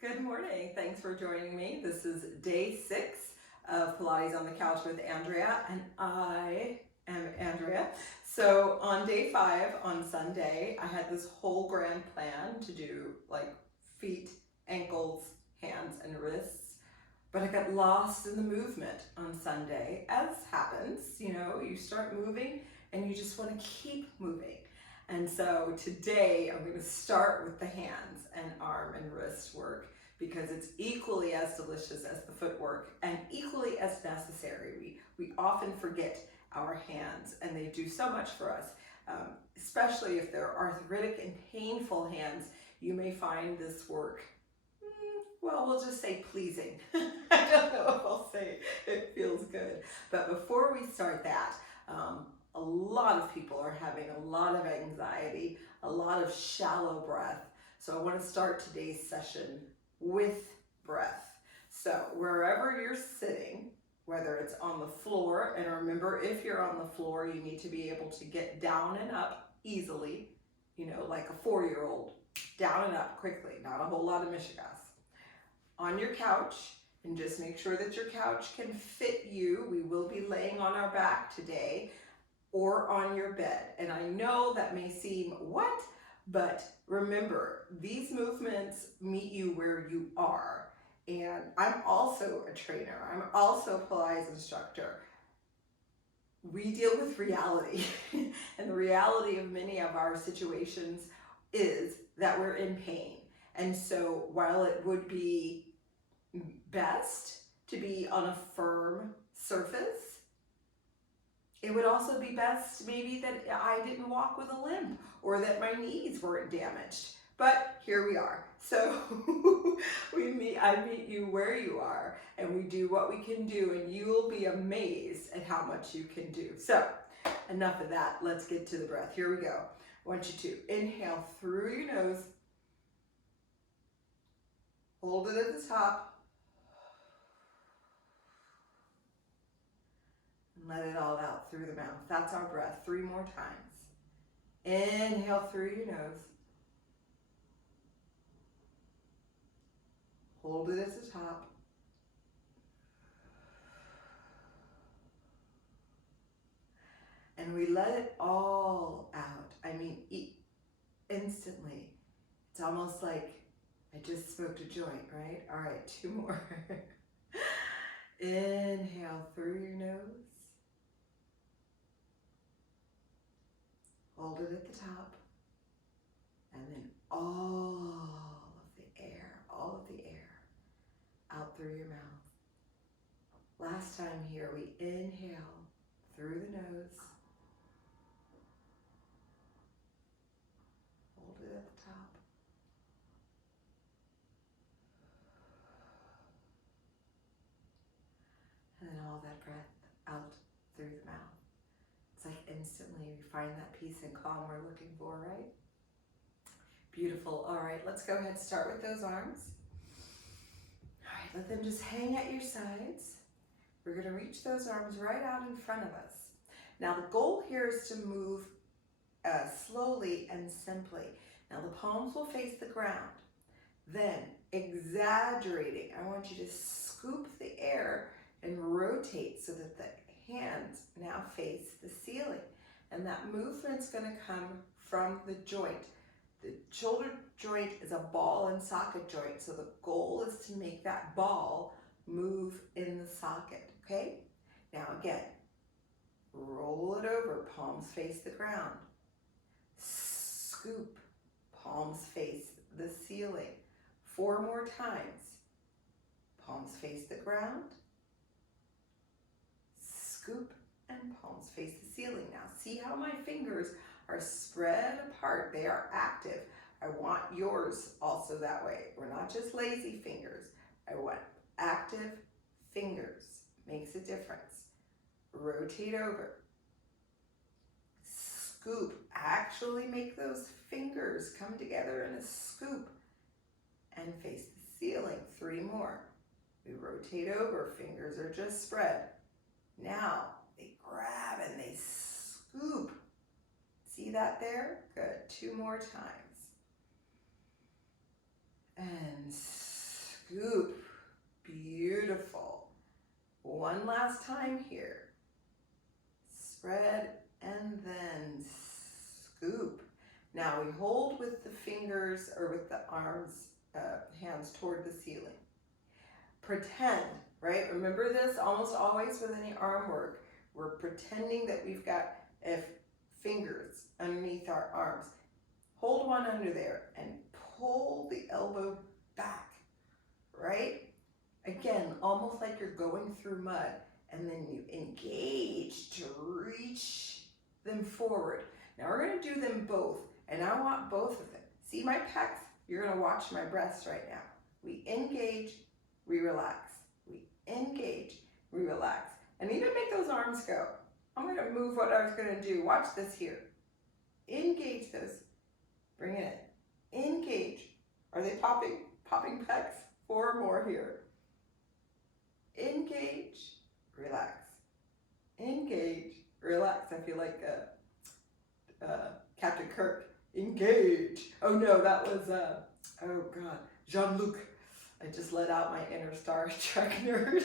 Good morning. Thanks for joining me. This is day 6 of Pilates on the Couch with Andrea, and I am Andrea. So on day 5 on Sunday, I had this whole grand plan to do like feet, ankles, hands, and wrists, but I got lost in the movement on Sunday. As happens, you start moving and you just want to keep moving. And so today I'm going to start with the hands and arm and wrist work because it's equally as delicious as the footwork and equally as necessary. We often forget our hands, and they do so much for us, especially if they're arthritic and painful hands. You may find this work, well, we'll just say pleasing. I don't know if I'll say it feels good. But before we start that, a lot of people are having a lot of anxiety, a lot of shallow breath. So I want to start today's session with breath. So wherever you're sitting, whether it's on the floor, and remember, if you're on the floor, you need to be able to get down and up easily, like a 4-year-old, down and up quickly, not a whole lot of mishigas. On your couch, and just make sure that your couch can fit you. We will be laying on our back today, or on your bed. And I know that may seem what, but remember, these movements meet you where you are. And I'm also a trainer. I'm also a Pilates instructor. We deal with reality. And the reality of many of our situations is that we're in pain. And so while it would be best to be on a firm surface, it would also be best maybe that I didn't walk with a limp or that my knees weren't damaged. But here we are. So I meet you where you are, and we do what we can do, and you will be amazed at how much you can do. So enough of that. Let's get to the breath. Here we go. I want you to inhale through your nose. Hold it at the top. Let it all out through the mouth. That's our breath. 3 more times. Inhale through your nose. Hold it at the top. And we let it all out. I mean, instantly. It's almost like I just smoked a joint, right? All right, 2 more. Inhale through your nose. Hold it at the top, and then all of the air out through your mouth. Last time here, we inhale through the nose. Hold it at the top. And then all that breath out through the mouth. It's like instantly we find that peace and calm we're looking for, right? Beautiful. All right, let's go ahead and start with those arms. All right, let them just hang at your sides. We're going to reach those arms right out in front of us. Now the goal here is to move slowly and simply. Now the palms will face the ground. Then, exaggerating, I want you to scoop the air and rotate so that the hands now face the ceiling. And that movement's going to come from the joint. The shoulder joint is a ball and socket joint, so the goal is to make that ball move in the socket, okay? Now again, roll it over, palms face the ground. Scoop, palms face the ceiling. 4 more times. Palms face the ground. Scoop, and palms face the ceiling. Now see how my fingers are spread apart. They are active. I want yours also that way. We're not just lazy fingers. I want active fingers. Makes a difference. Rotate over. Scoop. Actually make those fingers come together in a scoop and face the ceiling. 3 more. We rotate over. Fingers are just spread. Now they grab and they scoop. See that there? Good. 2 more times. And scoop. Beautiful. One last time here. Spread and then scoop. Now we hold with the fingers or with the arms, hands toward the ceiling. Pretend, right? Remember this almost always with any arm work. We're pretending that we've got fingers underneath our arms. Hold one under there and pull the elbow back, right? Again, almost like you're going through mud, and then you engage to reach them forward. Now we're going to do them both, and I want both of them. See my pecs? You're going to watch my breasts right now. We engage, we relax. We engage, we relax. And even make those arms go. I'm going to move what I was going to do. Watch this here. Engage those. Bring it in. Engage. Are they popping? Popping pecs? 4 more here. Engage, relax. Engage, relax. I feel like Captain Kirk. Engage. Oh no, that was, oh God, Jean-Luc. I just let out my inner Star Trek nerd.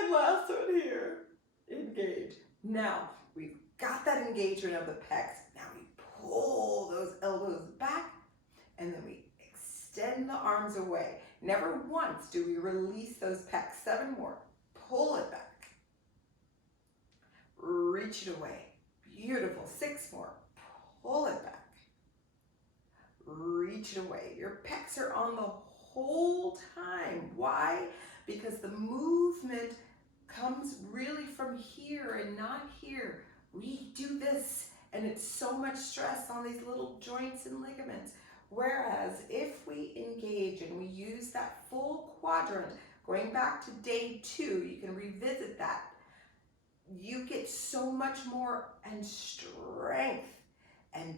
And last one here. Engage. Now, we've got that engagement of the pecs. Now we pull those elbows back, and then we extend the arms away. Never once do we release those pecs. 7 more. Pull it back. Reach it away. Beautiful. 6 more. Pull it back. Reach it away. Your pecs are on the whole time. Why? Because the movement comes really from here and not here. We do this, and it's so much stress on these little joints and ligaments. Whereas if we engage and we use that full quadrant, going back to day 2, you can revisit that. You get so much more and strength and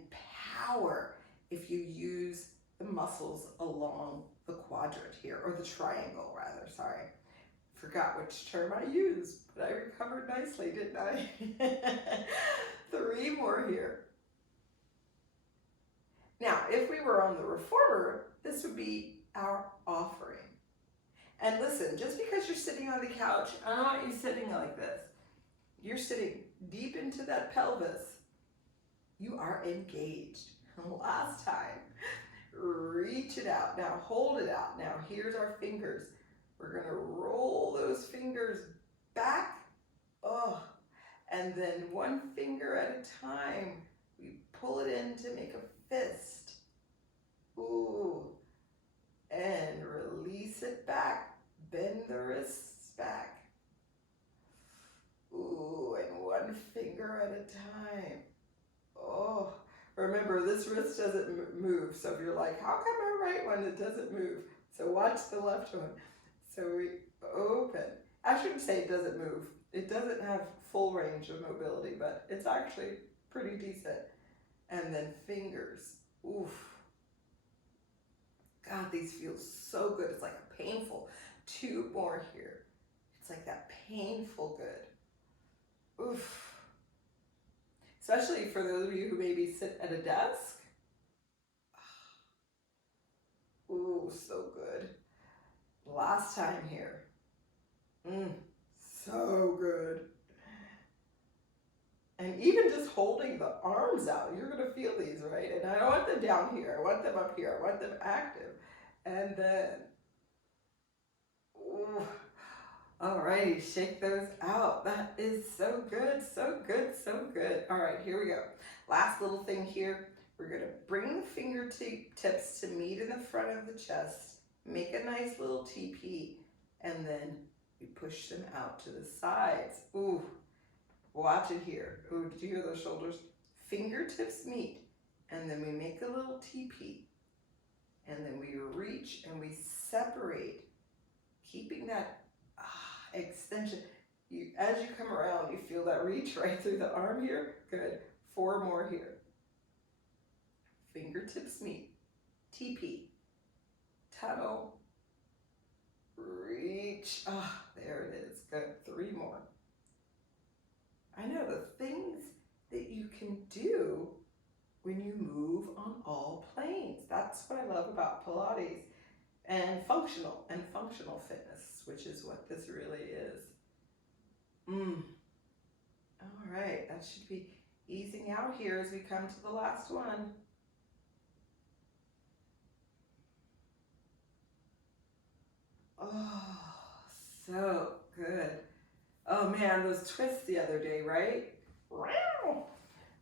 power if you use the muscles along the quadrant here, or the triangle rather, sorry. Forgot which term I used, but I recovered nicely, didn't I? 3 more here. Now, if we were on the reformer, this would be our offering. And listen, just because you're sitting on the couch, I don't want you sitting like this. You're sitting deep into that pelvis. You are engaged. Last time, reach it out. Now hold it out. Now here's our fingers. We're gonna roll those fingers back. Oh, and then 1 finger at a time, we pull it in to make a fist. Ooh, and release it back. Bend the wrists back. Ooh, and 1 finger at a time. Oh, remember this wrist doesn't move. So if you're like, how come my right one, it doesn't move? So watch the left one. So we open. I shouldn't say it doesn't move. It doesn't have full range of mobility, but it's actually pretty decent. And then fingers. Oof. God, these feel so good. It's like a painful. 2 more here. It's like that painful good. Oof. Especially for those of you who maybe sit at a desk. Ooh, so good. Last time here. So good. And even just holding the arms out, you're going to feel these, right? And I don't want them down here. I want them up here. I want them active. And then, ooh. Alrighty, shake those out. That is so good, so good, so good. All right, here we go. Last little thing here. We're going to bring the fingertips to meet in the front of the chest. Make a nice little TP. And then we push them out to the sides. Ooh, watch it here. Ooh, did you hear those shoulders? Fingertips meet. And then we make a little TP. And then we reach and we separate, keeping that extension. As you come around, you feel that reach right through the arm here. Good. 4 more here. Fingertips meet. TP. Tunnel. Reach. Ah, there it is. Good. 3 more. I know the things that you can do when you move on all planes. That's what I love about Pilates. and functional fitness, which is what this really is. All right, that should be easing out here as we come to the last one. Oh, so good. Oh man, those twists the other day, right? Wow.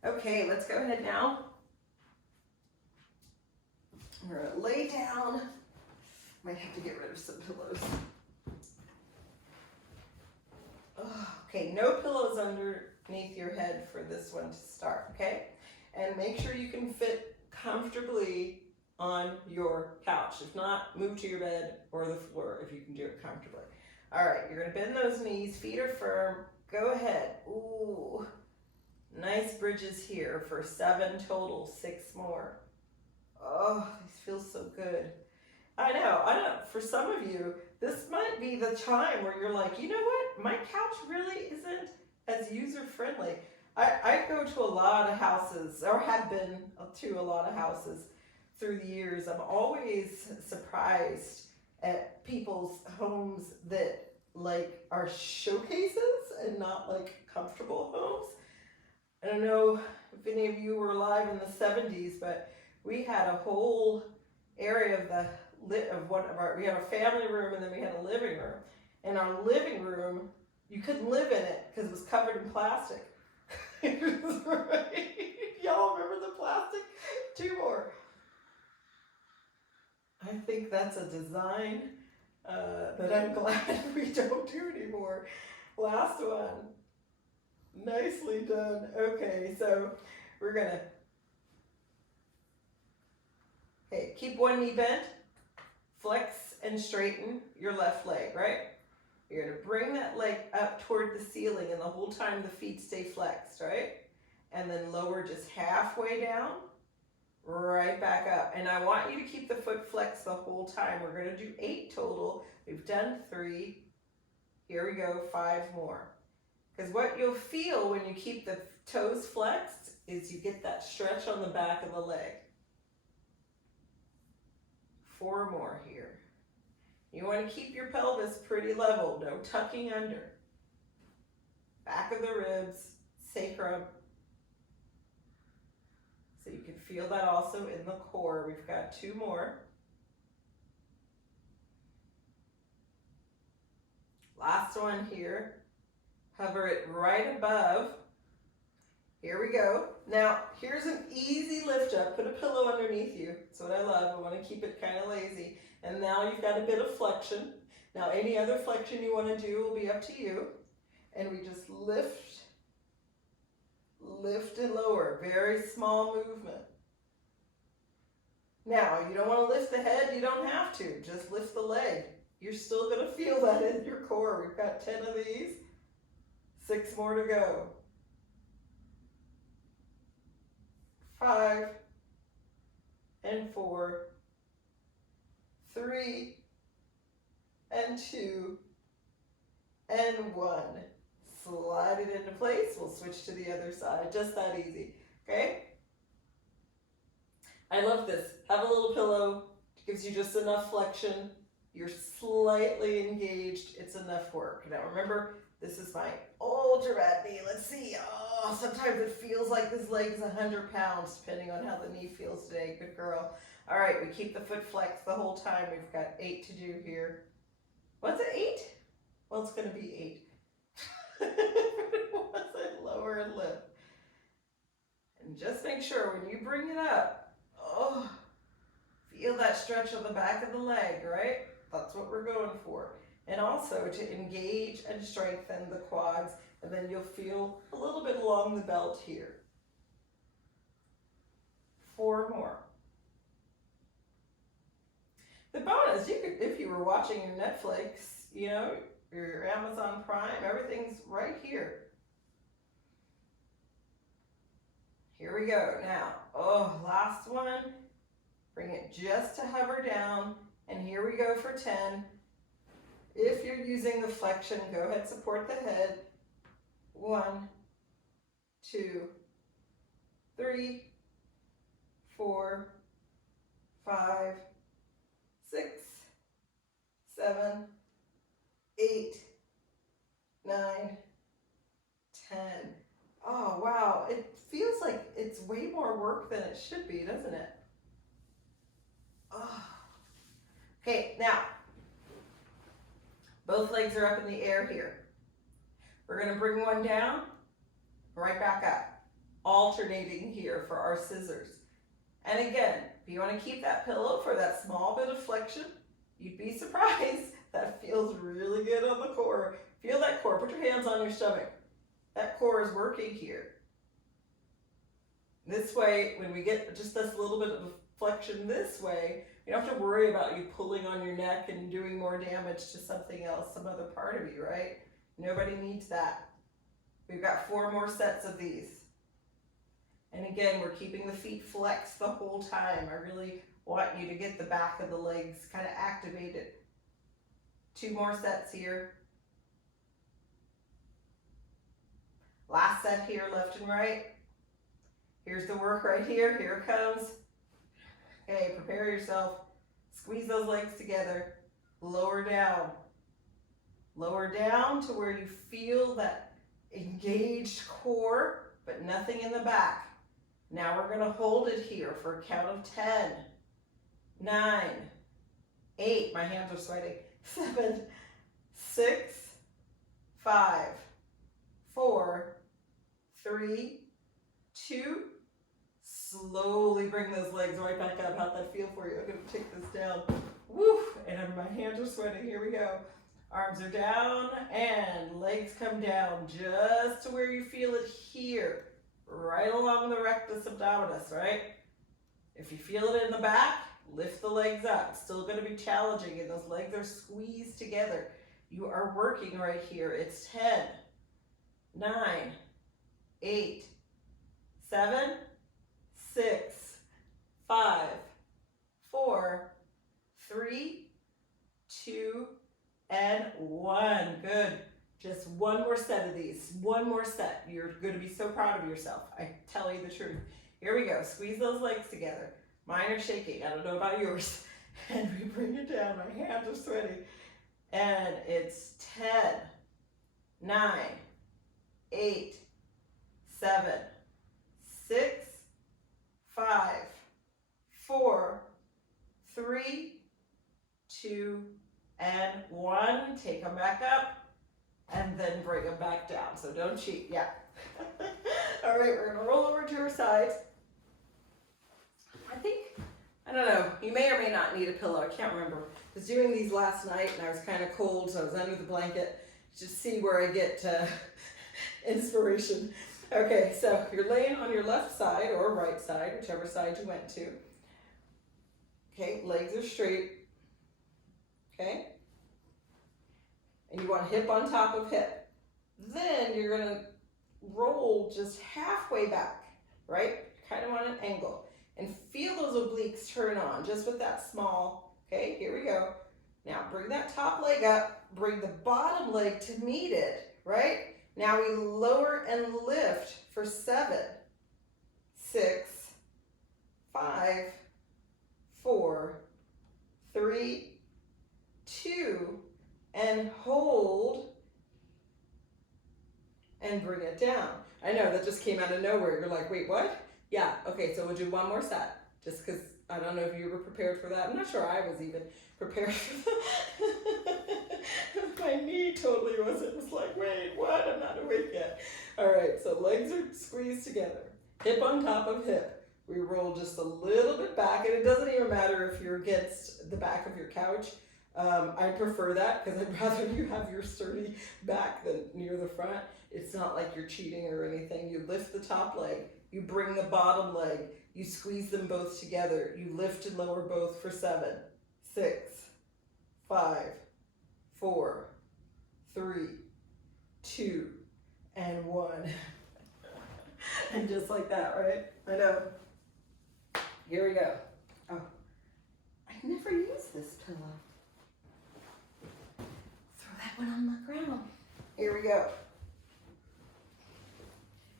Okay, let's go ahead now. We're gonna lay down. Might have to get rid of some pillows. Oh, okay, no pillows underneath your head for this one to start, okay? And make sure you can fit comfortably on your couch. If not, move to your bed or the floor if you can do it comfortably. All right, you're gonna bend those knees, feet are firm. Go ahead. Ooh, nice bridges here for 7 total, 6 more. Oh, these feel so good. I know, for some of you, this might be the time where you're like, you know what, my couch really isn't as user-friendly. I go to a lot of houses, or have been to a lot of houses through the years. I'm always surprised at people's homes that like are showcases and not like comfortable homes. I don't know if any of you were alive in the 70s, but we had a whole area we had a family room and then we had a living room. And our living room, you couldn't live in it because it was covered in plastic. Right? Y'all remember the plastic? 2 more. I think that's a design that I'm glad we don't do anymore. Last one. Nicely done. Okay, so we're gonna keep one knee bent, flex and straighten your left leg, right? You're gonna bring that leg up toward the ceiling and the whole time the feet stay flexed, right? And then lower just halfway down, right back up. And I want you to keep the foot flexed the whole time. We're gonna do 8 total. We've done 3. Here we go, 5 more. Because what you'll feel when you keep the toes flexed is you get that stretch on the back of the leg. 4 more here. You want to keep your pelvis pretty level, no tucking under. Back of the ribs, sacrum. So you can feel that also in the core. We've got 2 more. Last one here. Hover it right above. Here we go. Now, here's an easy lift up. Put a pillow underneath you. That's what I love. I want to keep it kind of lazy. And now you've got a bit of flexion. Now, any other flexion you want to do will be up to you. And we just lift and lower. Very small movement. Now, you don't want to lift the head. You don't have to. Just lift the leg. You're still going to feel that in your core. We've got 10 of these. 6 more to go. 5 and 4, 3 and 2 and 1. Slide it into place. We'll switch to the other side. Just that easy. Okay? I love this. Have a little pillow. It gives you just enough flexion. You're slightly engaged. It's enough work. Now remember, this is my ultra bad knee. Let's see. Oh, sometimes it feels like this leg is 100 pounds, depending on how the knee feels today. Good girl. All right, we keep the foot flexed the whole time. We've got 8 to do here. What's it, 8? Well, it's going to be 8. What's it? Lower and lift. And just make sure when you bring it up, oh, feel that stretch on the back of the leg, right? That's what we're going for. And also to engage and strengthen the quads, and then you'll feel a little bit along the belt here. 4 more. The bonus, you could, if you were watching your Netflix, you know, your Amazon Prime, everything's right here. Here we go. Now, last one. Bring it just to hover down, and here we go for 10. If you're using the flexion, go ahead, support the head. 1, 2, 3, 4, 5, 6, 7, 8, 9, 10. Oh, wow. It feels like it's way more work than it should be, doesn't it? Oh. Okay, now, both legs are up in the air here. We're going to bring one down, right back up, alternating here for our scissors. And again, if you want to keep that pillow for that small bit of flexion, you'd be surprised. That feels really good on the core. Feel that core. Put your hands on your stomach. That core is working here. This way, when we get just this little bit of flexion this way, you don't have to worry about you pulling on your neck and doing more damage to something else, some other part of you, right? Nobody needs that. We've got 4 more sets of these. And again, we're keeping the feet flexed the whole time. I really want you to get the back of the legs kind of activated. 2 more sets here. Last set here, left and right. Here's the work right here. Here it comes. Okay, prepare yourself. Squeeze those legs together. Lower down. Lower down to where you feel that engaged core, but nothing in the back. Now we're going to hold it here for a count of 10, 9, 8, my hands are sweating, 7, 6, 5, 4, 3, 2, slowly bring those legs right back up. How'd that feel for you? I'm going to take this down. Woo! And my hands are sweating. Here we go. Arms are down and legs come down just to where you feel it here. Right along the rectus abdominis, right? If you feel it in the back, lift the legs up. It's still going to be challenging and those legs are squeezed together. You are working right here. It's 10, 9, 8, 7, 6, 5, 4, 3, 2, and 1. Good. Just one more set of these. One more set. You're going to be so proud of yourself. I tell you the truth. Here we go. Squeeze those legs together. Mine are shaking. I don't know about yours. And we bring it down. My hands are sweaty. And it's 10, 9, 8, 7, 6, 5, 4, 3, 2, and 1. Take them back up. And then bring them back down. So don't cheat. Yeah. All right, we're going to roll over to our sides. I don't know, you may or may not need a pillow. I can't remember. I was doing these last night and I was kind of cold, so I was under the blanket to see where I get inspiration. Okay, so you're laying on your left side or right side, whichever side you went to. Okay, legs are straight. Okay. And you want hip on top of hip. Then you're going to roll just halfway back, right? Kind of on an angle. And feel those obliques turn on just with that small, okay, here we go. Now bring that top leg up, bring the bottom leg to meet it, right? Now we lower and lift for 7, 6, 5, 4, 3, 2, and hold, and bring it down. I know, that just came out of nowhere. You're like, wait, what? Yeah, okay, so we'll do one more set, just because I don't know if you were prepared for that. I'm not sure I was even prepared for that. My knee totally wasn't. It was like, wait, what? I'm not awake yet. All right, so legs are squeezed together. Hip on top of hip. We roll just a little bit back, and it doesn't even matter if you're against the back of your couch. I prefer that because I'd rather you have your sturdy back than near the front. It's not like you're cheating or anything. You lift the top leg. You bring the bottom leg, you squeeze them both together, you lift and lower both for 7, 6, 5, 4, 3, 2, and 1. And just like that, right? I know. Here we go. Oh, I never use this pillow. Throw that one on the ground. Here we go.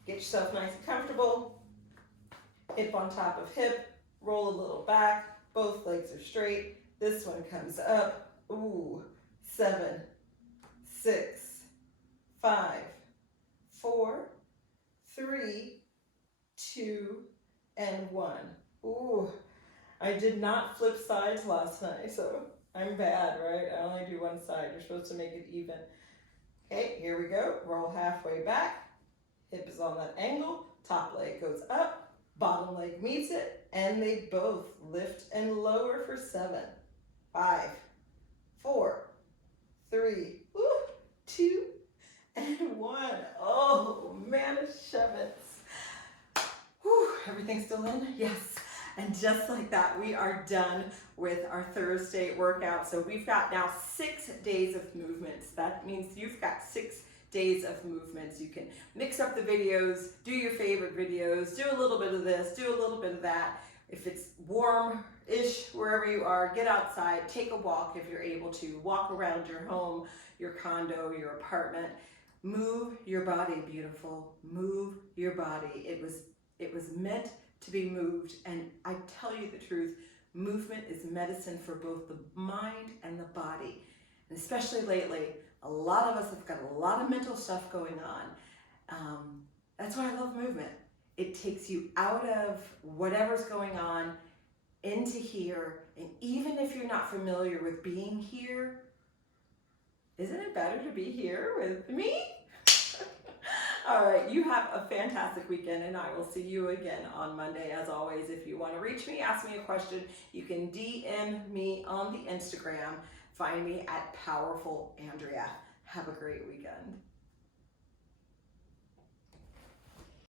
Get yourself nice and comfortable. Hip on top of hip. Roll a little back. Both legs are straight. This one comes up. Ooh. 7, 6, 5, 4, 3, 2, and 1. Ooh, I did not flip sides last night, so I'm bad, right? I only do one side. You're supposed to make it even. Okay, here we go. Roll halfway back. Hip is on that angle. Top leg goes up. Bottom leg meets it. And they both lift and lower for 7, 5, 4, 3, 2, and 1. Oh, Manischewitz. Whew, everything still in? Yes. And just like that, we are done with our Thursday workout. So we've got now 6 days of movements. That means you've got 6 days of movements. You can mix up the videos, do your favorite videos, do a little bit of this, do a little bit of that. If it's warm-ish wherever you are, get outside, take a walk if you're able to. Walk around your home, your condo, your apartment. Move your body, beautiful. Move your body. It was meant to be moved, and I tell you the truth, movement is medicine for both the mind and the body. And especially lately, a lot of us have got a lot of mental stuff going on. That's why I love movement. It takes you out of whatever's going on into here, and even if you're not familiar with being here, isn't it better to be here with me? All right, you have a fantastic weekend, and I will see you again on Monday. As always, if you want to reach me, ask me a question, you can DM me on the Instagram. Find me at Powerful Andrea. Have a great weekend.